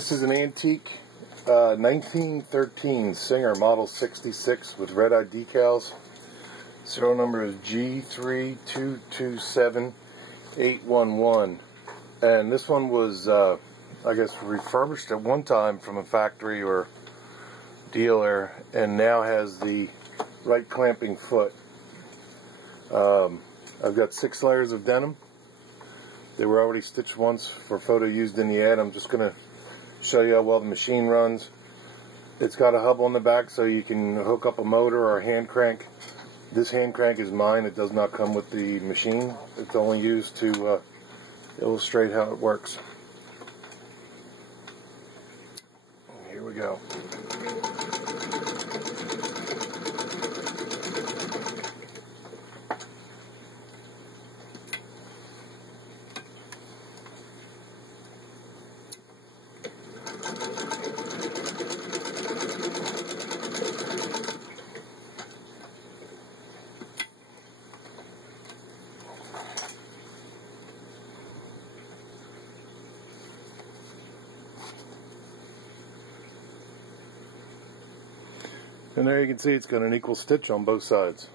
This is an antique 1913 Singer Model 66 with red-eye decals. Serial number is G3227811. And this one was, I guess, refurbished at one time from a factory or dealer, and now has the right clamping foot. I've got 6 layers of denim. They were already stitched once for photo used in the ad. I'm just going to show you how well the machine runs. It's got a hub on the back so you can hook up a motor or a hand crank. This hand crank is mine. It does not come with the machine. It's only used to illustrate how it works. Here we go. And there you can see it's got an equal stitch on both sides.